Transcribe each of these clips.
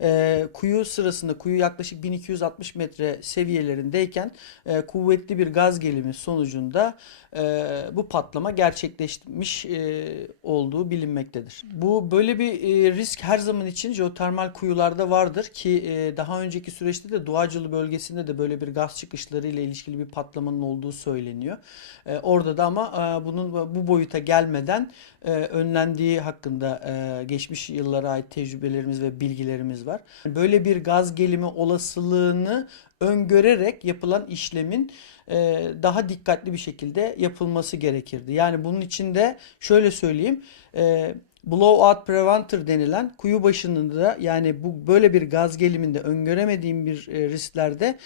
e, kuyu sırasında kuyu yaklaşık 1260 metre seviyelerindeyken e, kuvvetli bir gaz gelimi sonucunda e, bu patlama gerçekleşmiş e, olduğu bilinmektedir. Bu böyle bir e, risk her zaman için jeotermal kuyularda vardır ki e, daha önceki süreçte de Doğacılı bölgesinde de böyle bir gaz çıkışları ile ilişkili bir patlamanın olduğu söyleniyor. E, orada da ama e, bunun bu boyuta gelmeden e, önlendiği hakkında e, geçmiş yıllara ait tecrübelerimiz ve bilgilerimiz var. Böyle bir gaz gelimi olasılığını öngörerek yapılan işlemin e, daha dikkatli bir şekilde yapılması gerekirdi. Yani bunun için de şöyle söyleyeyim. E, Blowout preventer denilen kuyu başında yani bu böyle bir gaz geliminde öngöremediğim bir e, risklerde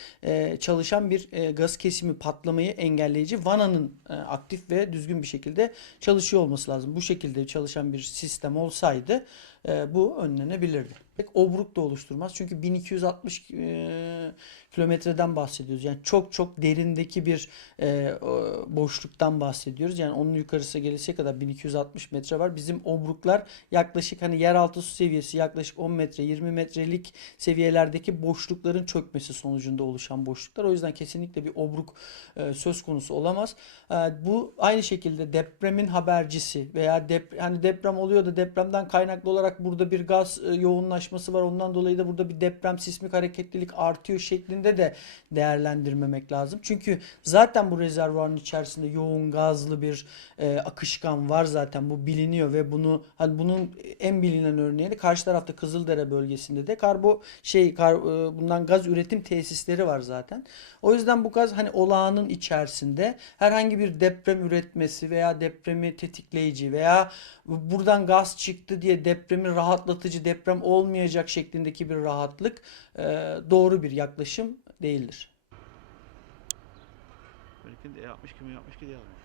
çalışan bir gaz kesimi patlamayı engelleyici vananın aktif ve düzgün bir şekilde çalışıyor olması lazım. Bu şekilde çalışan bir sistem olsaydı bu önlenebilirdi. Pek obruk da oluşturmaz. Çünkü 1260 e, kilometreden bahsediyoruz. Yani çok çok derindeki bir e, boşluktan bahsediyoruz. Yani onun yukarısı gelirse kadar 1260 metre var. Bizim obruklar yaklaşık hani yeraltı su seviyesi yaklaşık 10 metre 20 metrelik seviyelerdeki boşlukların çökmesi sonucunda oluşan boşluklar. O yüzden kesinlikle bir obruk e, söz konusu olamaz. E, bu aynı şekilde depremin habercisi veya dep hani deprem oluyor da depremden kaynaklı olarak burada bir gaz e, yoğunlaşması var. Ondan dolayı da burada bir deprem sismik hareketlilik artıyor şeklinde de değerlendirmemek lazım. Çünkü zaten bu rezervuarın içerisinde yoğun gazlı bir e, akışkan var zaten bu biliniyor ve bunu hani bunun en bilinen örneği de karşı tarafta Kızıldere bölgesinde de karbo şey kar, e, bundan gaz üretim tesisleri var zaten. O yüzden bu gaz hani olağanın içerisinde herhangi bir deprem üretmesi veya depremi tetikleyici veya buradan gaz çıktı diye depremi rahatlatıcı deprem olmayacak şeklindeki bir rahatlık e, doğru bir yaklaşım değildir. Benimkinde E62 mi 62 diye almış.